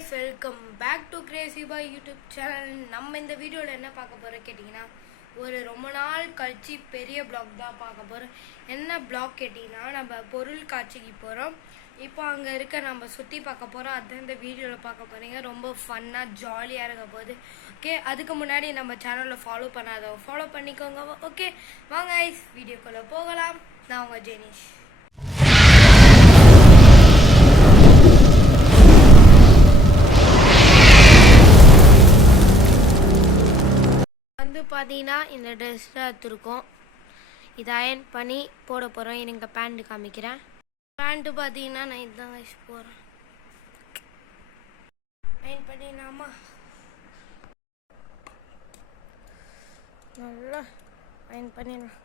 guys, welcome back to Crazy Boy YouTube channel. நம்ம இந்த வீடியோல என்ன பார்க்க போறோம் கேட்டிங்கனா ஒரு ரொம்ப நாள் கழிச்சு பெரிய vlog தான் பார்க்க போறோம். என்ன vlog கேட்டிங்கனா நம்ம பொருள் காட்சிக்கு போறோம். இப்போ அங்க இருக்க நம்ம சுத்தி பார்க்க போறோம். அத இந்த வீடியோல பார்க்க போறீங்க. ரொம்ப ஃபன்னா ஜாலியா இருக்க போகுது. ஓகே, அதுக்கு முன்னாடி நம்ம சேனலை ஃபாலோ பண்ணாதவங்க ஃபாலோ பண்ணிக்கோங்க. ஓகே வாங்க guys, வீடியோக்குள்ள போகலாம். நான் உங்க ஜெனிஷ். வந்து பார்த்தீங்கன்னா இந்த ட்ரெஸ் தான் எடுத்துருக்கோம். இதை அயன் பண்ணி போட போகிறோம். எனக்கு பேண்ட்டு காமிக்கிறேன். பேண்ட்டு பார்த்தீங்கன்னா நான் இதுதான் வயசு போகிறேன். அயன் பண்ணிடலாமா? நல்லா அயன் பண்ணிடலாம்.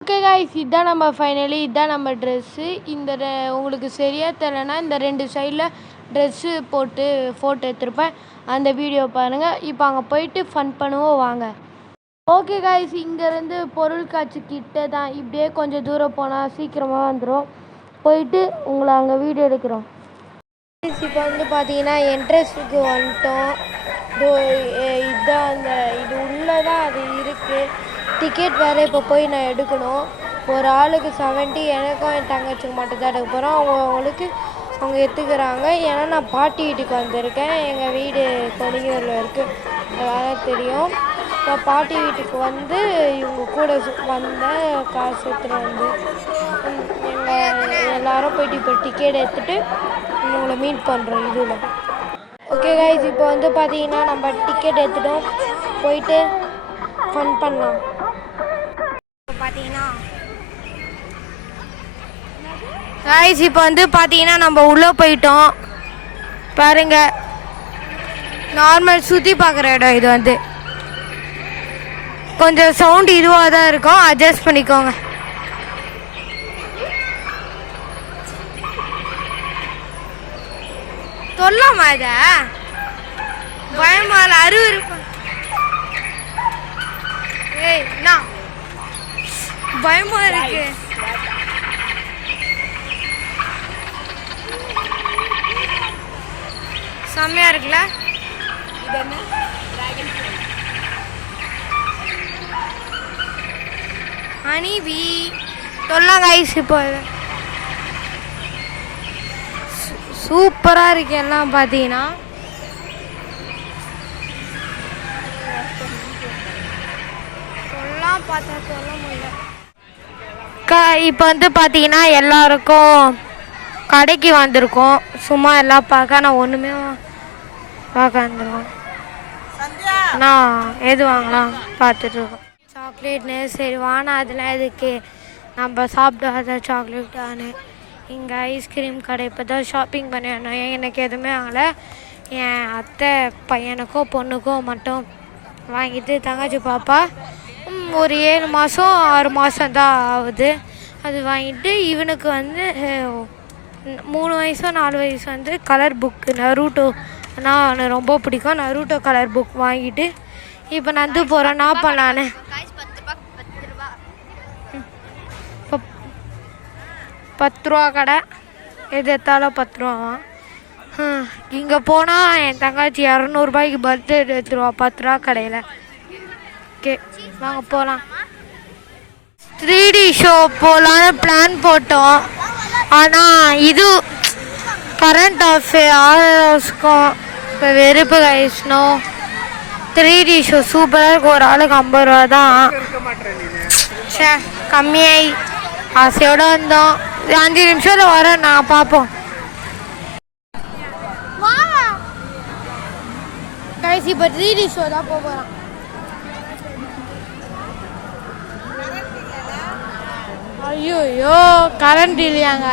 ஓகே காய்ஸ், இதுதான் நம்ம ஃபைனலி இதுதான் நம்ம ட்ரெஸ்ஸு. இந்த உங்களுக்கு சரியாக தெரியலனா இந்த ரெண்டு சைடில் ட்ரெஸ்ஸு போட்டு ஃபோட்டோ எடுத்துருப்பேன். அந்த வீடியோ பாருங்கள். இப்போ அங்கே போயிட்டு ஃபன் பண்ணுவோம் வாங்க. ஓகே காய்ஸ், இங்கேருந்து பொருள் காட்சி கிட்ட தான். இப்படியே கொஞ்சம் தூரம் போனால் சீக்கிரமாக வந்துடும். போயிட்டு உங்களை அங்கே வீடியோ எடுக்கிறோம். இப்போ வந்து பார்த்தீங்கன்னா என்ட்ரன்ஸுக்கு வந்துட்டோம். இதுதான் அந்த இது உள்ளே தான் அது இருக்குது. டிக்கெட் வேறு இப்போ போய் நான் எடுக்கணும். ஒரு ஆளுக்கு 70. எனக்கும் என் தங்கச்சிக்கு மட்டும் தான் எடுக்க போகிறோம். அவங்களுக்கு அவங்க எடுத்துக்கிறாங்க. ஏன்னா நான் பாட்டி வீட்டுக்கு வந்திருக்கேன். எங்கள் வீடு கொடியூரில் இருக்குது, அதனால் தெரியும். இப்போ பாட்டி வீட்டுக்கு வந்து இவங்க கூட வந்த காசு எடுத்துகிட்டு வந்து எங்கள் எல்லோரும் போயிட்டு இப்போ டிக்கெட் எடுத்துகிட்டு உங்களை மீட் பண்ணுறோம் இதில். ஓகே கைஸ், இப்போ வந்து பார்த்தீங்கன்னா நம்ம டிக்கெட் எடுத்துட்டோம். போயிட்டு ஃபன் பண்ணலாம். பார்த்தீங்கன்னா கைஸ், இப்போ வந்து பார்த்தீங்கன்னா நம்ம உள்ளே போயிட்டோம். பாருங்க, நார்மல் சுற்றி பார்க்குற இடம். இது வந்து கொஞ்சம் சவுண்ட் இதுவாக தான் இருக்கும், அட்ஜஸ்ட் பண்ணிக்கோங்க. சொல்லலாமா? இதை பயமால அருவருப்பு. ஏய் என்ன பயமா இருக்கு. செம்மையா இருக்குல்ல? ஹனிபி சொல்லலாம் கைஸ். இப்போ சூப்பராக இருக்கு எல்லாம் பார்த்தீங்கன்னா. சொல்லலாம் பார்த்தா சொல்ல முடியல. இப்போ வந்து பார்த்தீங்கன்னா எல்லாருக்கும் கடைக்கு வந்திருக்கோம். சும்மா எல்லாம் பார்க்க நான் ஒன்றுமே பார்க்க வந்துருக்கோம். நான் எது வாங்கலாம் பார்த்துட்ருக்கோம். சாக்லேட்னு சரி வானா அதெல்லாம் எதுக்கு, நம்ம சாப்பிடாத சாக்லேட் தானே. இங்கே ஐஸ்கிரீம் கடை இப்போ தான் ஷாப்பிங் பண்ணிடணும். எனக்கு எதுவுமே ஆகலை. என் அத்தை பையனுக்கோ பொண்ணுக்கோ மட்டும் வாங்கிட்டு தங்கச்சி பாப்பா ஒரு 7 மாதம் 6 மாதம் தான் ஆகுது. அது வாங்கிட்டு இவனுக்கு வந்து 3 வயசோ 4 வயசு வந்து கலர் புக்கு நருட்டோ நான் ரொம்ப பிடிக்கும். நருட்டோ கலர் புக் வாங்கிட்டு இப்போ நந்து போகிறேன். நான் பண்ணலான்னு இப்போ 10 ரூபா கடை எது எடுத்தாலும் 10 ரூபாவான். இங்கே போனால் என் தங்கச்சி 200 ரூபாய்க்கு பர்த்டே எடுத்துருவா 10 ரூபா கடையில். ஓகே வாங்க போகலாம். 3D ஷோ போகலான்னு பிளான் போட்டோம். ஆனால் இது கரண்ட் ஆஃப் ஆகும். இப்போ வெறுப்பு கைஸ்னோ. 3D ஷோ சூப்பராக இருக்கும். ஒரு ஆளுக்கு 50 ரூபா தான். சே கம்மியாகி ஆசையோடு வந்தோம். 5 நிமிஷத்தில் வரேன் நான் பார்ப்போம். கைஸ் இப்போ 3D ஷோ தான் போகிறோம். ஐயோ கரண்ட் இல்லையாங்க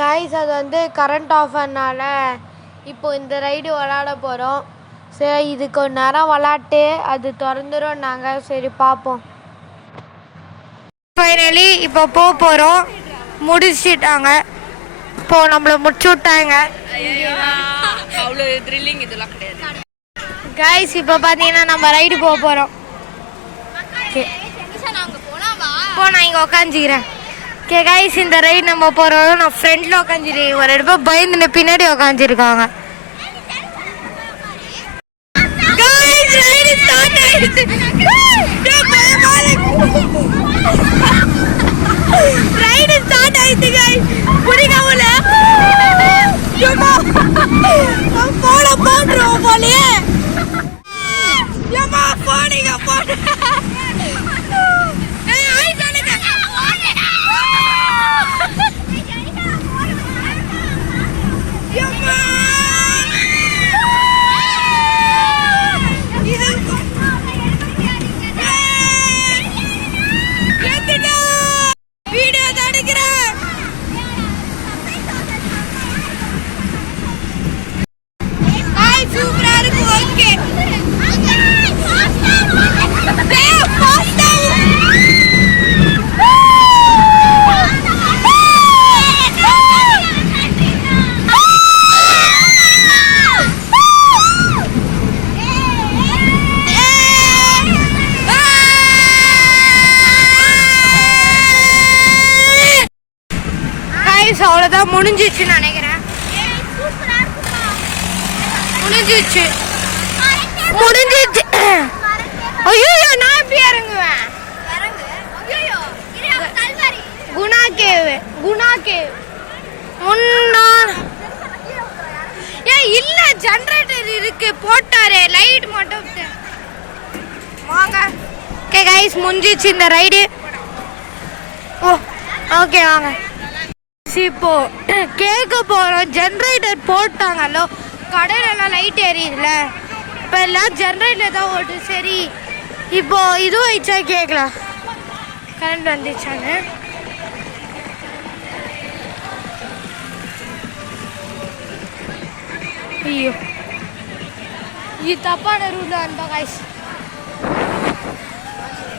கைஸ். அது வந்து கரண்ட் ஆஃப் ஆனால இப்போ இந்த ரைடு விளாட போகிறோம். சரி இதுக்கு ஒரு நேரம் விளாட்டு அது திறந்துடும். நாங்கள் சரி பார்ப்போம். ஃபைனலி இப்போ போகிறோம். முடிச்சுட்டாங்க. இப்போ நம்மளை முடிச்சு விட்டாங்க. கைஸ் இப்போ பார்த்தீங்கன்னா நம்ம ரைடு போகிறோம். ஓகே போ, நான் இங்கே உக்காந்துக்கிறேன். ஓகே கைஸ், இந்த ரைட் நம்ம போகிறோம். நான் ஃப்ரெண்டில் உட்காந்துருக்கேன், ஒரு இடப்ப பயந்துன்னு பின்னாடி உட்காந்துருக்காங்க. ரைடு ஸ்டார்ட் ஆயிடுச்சு கைஸ். புரியாமல போன போட்டுருவோம் போலயே. ஏமா போனீங்க போன அவ்வளோதான், முடிஞ்சிச்சுன்னு நினைக்கிறேன். முடிஞ்சிச்சு. ஐயோ, நான் எப்படி இறங்குவேன்? குணா கேவ் முன்னா. ஏன் இல்ல, ஜெனரேட்டர் இருக்கு, போட்டாரே, லைட் மட்டும் வாங்க. ஓகே கைஸ், முடிஞ்சிச்சு இந்த ரைடு. ஓ ஓகே வாங்க. இப்போ கேட்க போகிறோம், ஜென்ரேட்டர் போட்டாங்கல்லோ கடையிலலாம் லைட் எரியுதுல, இப்போ எல்லாம் ஜென்ரேட்டர் தான் ஓட்டு. சரி, இப்போ இதுவும் ஆயிடுச்சா கேட்கலாம், கரண்ட் வந்துச்சான்னு. ஐயோ, இது தப்பான ரூல் அன்பா காய்ஸ்.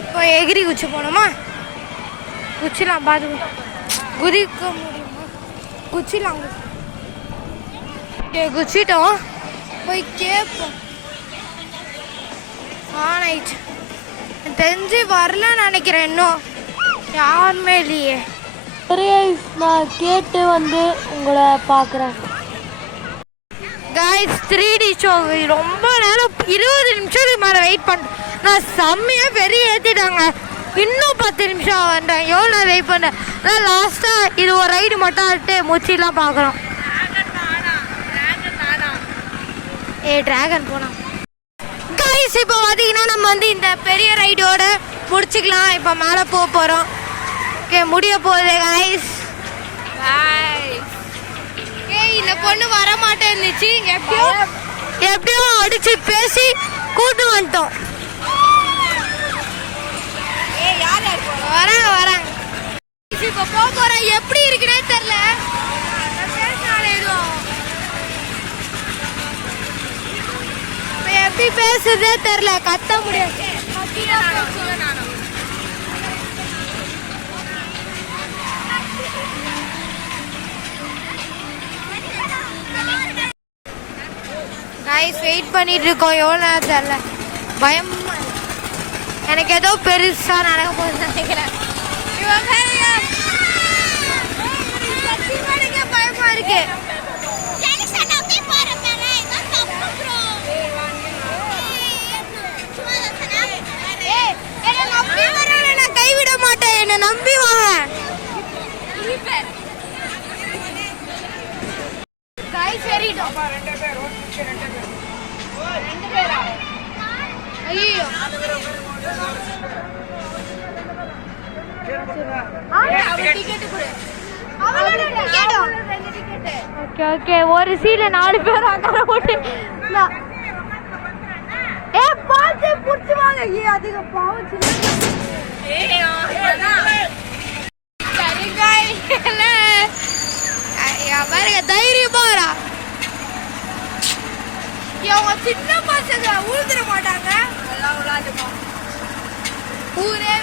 இப்போ எகிரி குச்சி போனோமா, குச்சிலாம் பார்த்து குதிக்க முடியுமா? குச்சிலாம் குச்சிட்டோம், போய் கேட்போம். ஆனாயிடுச்சு, தெரிஞ்சு வரலன்னு நினைக்கிறேன், இன்னும் யாருமே இல்லையே. நான் கேட்டு வந்து உங்களை பார்க்குறேன். கைஸ், 3D ஷோ ரொம்ப நேரம் 20 நிமிஷத்துக்கு மேலே வெயிட் பண்ண. நான் செம்மையாக பெரிய ஏற்றிட்டாங்க, இன்னும் 10 நிமிஷம் வந்தேன். எவ்வளோ நேரம் வெயிட் பண்ணேன். நான் லாஸ்ட்டாக இது ஒரு ரைடு மட்டும் ஆகிட்டு முச்சிலாம் பார்க்குறோம். டிராகன் போனா கைஸ். இப்போ பார்த்தீங்கன்னா நம்ம வந்து இந்த பெரிய ரைடோட முடிச்சுக்கலாம். இப்போ மேலே போக போகிறோம். ஓகே, முடிய போகுது கைஸ். இந்த பொண்ணு வர மாட்டேன் இருந்துச்சு, எப்படியோ அடிச்சு பேசி கூட்டு வந்துட்டோம். வராங்க. இப்போ போக போறேன், எப்படி இருக்குன்னே தெரியல. எப்படி பேசுறதே தெரியல, கத்த முடியாது. கைஸ், வெயிட் பண்ணிட்டு இருக்கோம், எவ்வளோ நேரம் தெரியல. பயமா எனக்கு ஏதோ பெருசா நடக்க போகுதுன்னு நினைக்கிறேன். பயமா இருக்கு. நான் கைவிட மாட்டேன், என்ன நம்பி வாங்க. ஐயோ, ஓகே, ஒரு சீல 4 பேர் உட்கார போட்டு பார்த்து புடிச்சுவாங்க. அதுக்கு பாவம் பாருங்க, தைரியமா வரா. இவங்க சின்ன பசங்க உழுதுட மாட்டாங்க. ஊரே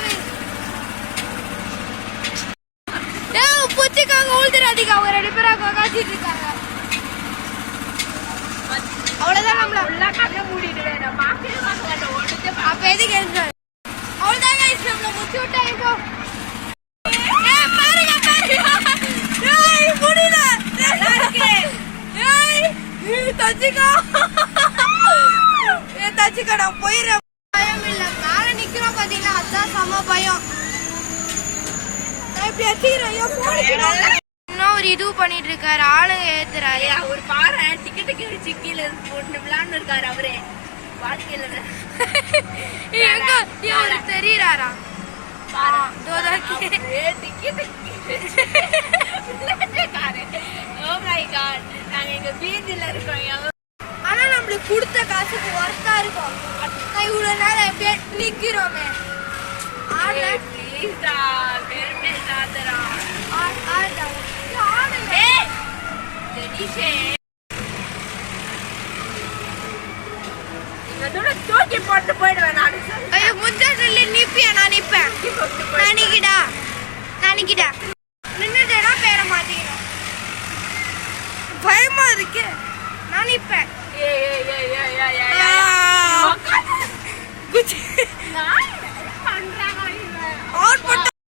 புச்சிக்காங்க, உழுதுறாதீங்க. அவங்க 2 பேரும் காய்ச்சிட்டு இருக்காங்க. அவ்வளவுதான், நம்மள மூடிட்டு அப்ப எதுக்கு அவ்வளவுதான். நம்மள முச்சு விட்டா இப்போ பாருங்க. பண்ணிட்டு இருக்காரு, ஆளு ஏத்துறாரு. அவர் பாரு டிக்கெட் கிழிச்சு கீழே போட்டு விளாண்டு இருக்காரு அவரே வாழ்க்கையில. அவரு தெரியுறாரா? ஆனா நம்மளுக்கு கொடுத்த காசுக்கு ஒர்த்தா இருக்கும். இவ்வளவு நேரம் எப்படியே நிக்கிறோமே. தூக்கி போட்டு போயிடுவேன் நான். முஞ்சா சொல்லி நிப்பியா? நான் நிப்பேன். நினைக்கிடா நின்னுட்டேனா பேர மாட்டேங்கிறேன். பயமா இருக்கு. நான் நிப்பேன்.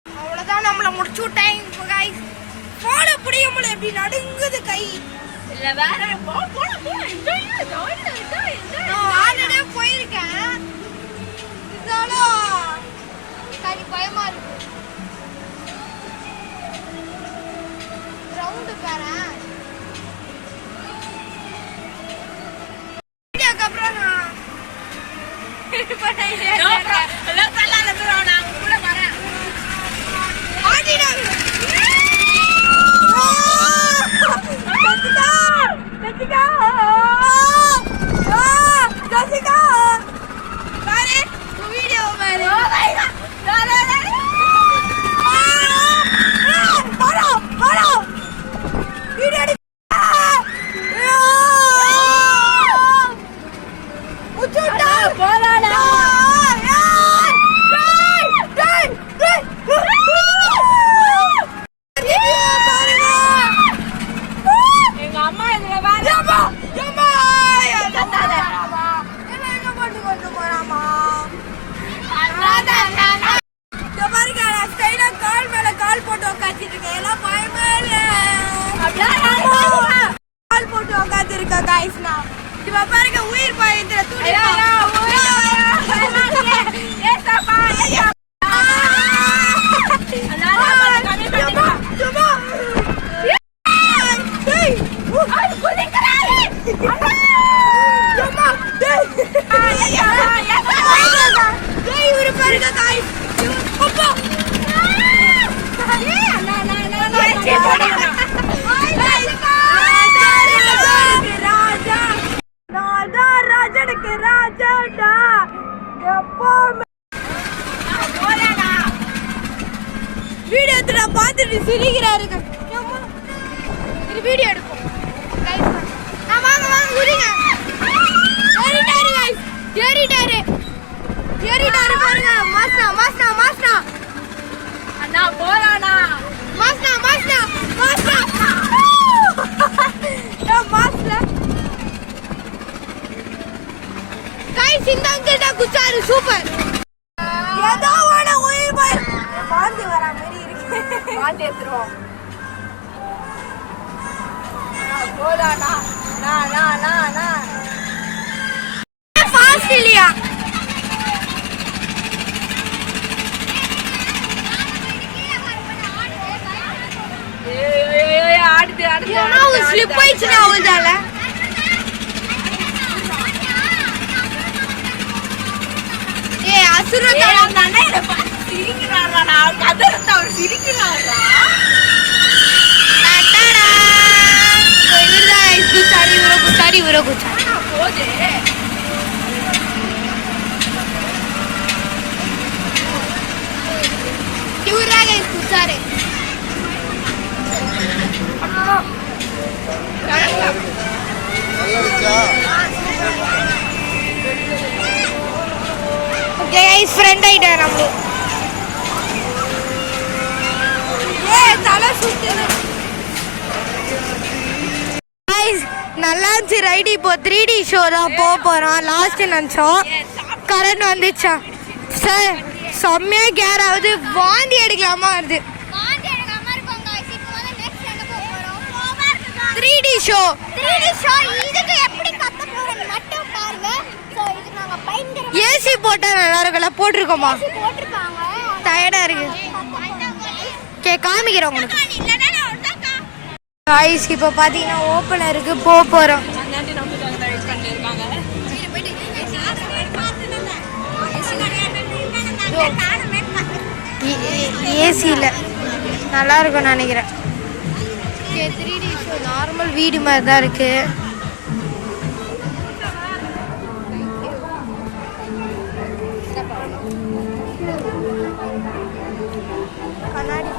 அவ்வளவுதான், நம்மள முடிச்சு விட்டாங்க. போன புடிய முடியல, எப்படி நடுங்குது கை. இல்ல வேற ஆல்ரெடியே போயிருக்கேன். இருந்தாலும் சரி பயமா இருக்கு. ரவுண்டு பாரேன். வீடியோக்கு அப்புறம் நான் கூட வரேன். உயிர் பயத்துல துடி வீடியோ எடுத்து நான் பார்த்துட்டு சிரிக்கிறாரு. வீடியோ எடுப்போம். வாங்க வாங்க விடுங்க. ஏறிட்டாரு गाइस, ஏறிட்டாரு பாருங்க. மாஸ்னா அண்ணா போறானா? மாஸ்னா गाइस இந்த அங்கிள் தான் குச்சாரு. சூப்பர். ஏதோ வாட உயிர் போய் வாந்தி வரா மாதிரி இருக்கு. வாந்தி எடுத்துறோம். போறானா? நான் ஃபாஸ்ட் இல்லையா? ஆடுது ஸ்லிப் ஆயிடுச்சுனா அவள்தால. அசுரன் தானே சிரிக்கிறாரா? நான் கதறத அவர் சிரிக்கிறாரா? டடடா இவர்தான் குச்சாரி போதே இவர்தான் குச்சாரு. ஓகே गाइस ஃப்ரெண்ட் ஆயிட்டார் நம்மளு. தலை சுத்துது. गाइस நல்லா இருந்துச்சு ரைடு. இப்போ 3D ஷோ தான் போறோம். லாஸ்ட் நினைச்சோம் கரண்ட் வந்துச்சா சார் செம்மையா கேர் ஆகுது. வாந்தி எடுக்கலாமா வருது. 3D ஷோ இதுக்கு எப்படி கத்த போறோம் மட்டும் பாருங்க. சோ இது நாங்க பயங்கர ஏசி போட்டா நல்லா இருக்குல. போட்டுருக்கோமா? போட்டுருக்காங்க. டயர்டா இருக்கு. காமிக்கிறேன் உங்களுக்கு. காய்ஸ் இப்போ பார்த்தீங்கன்னா ஓப்பனருக்கு போக போகிறோம். ஏசியில் நல்லா இருக்கும்னு நினைக்கிறேன். 3D ஷோ நார்மல் வீடு மாதிரி தான் இருக்கு. கண்ணாடி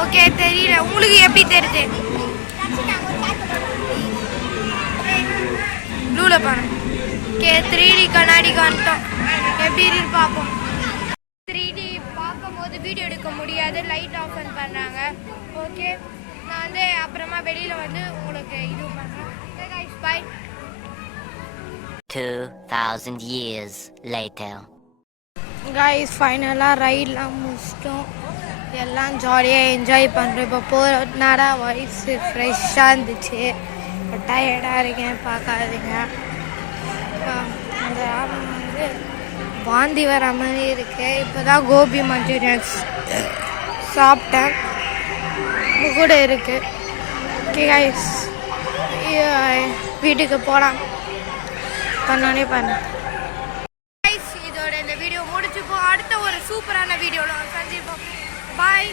ஓகே தெரியல, உங்களுக்கு எப்படி தெரியுது? ப்ளூல பாருங்க. ஓகே 3D கண்ணாடிக்கு வந்துட்டோம். எப்படி இருக்கு பார்ப்போம். 3D பார்க்கும்போது வீடியோ எடுக்க முடியாது, லைட் ஆஃப் பண்ணுறாங்க. ஓகே நான் வந்து அப்புறமா வெளியில் வந்து உங்களுக்கு இது பண்ணுறேன். Okay guys bye. 2000 years later. Guys ஃபைனலாக ரைடெலாம் முடிச்சிட்டோம். எல்லாம் ஜாலியாக என்ஜாய் பண்ணுறோம். இப்போ போகிறதுனால வாய்ஸ் ஃப்ரெஷ்ஷாக இருந்துச்சு. இப்போ டயர்டாக இருக்கேன், பார்க்காதீங்க. அந்த ஆரம் வந்து வாந்தி வர மாதிரி இருக்கு. இப்போ தான் கோபி மஞ்சூரியன்ஸ் சாப்பிட்டேன், கூட இருக்கு. ஓகே கைஸ் வீட்டுக்கு போகலாம். பண்ணோன்னே பண்ணு கைஸ். இதோட இந்த வீடியோ முடிச்சுப்போம். அடுத்த ஒரு சூப்பரான வீடியோவில் சந்திப்போம். பாய்.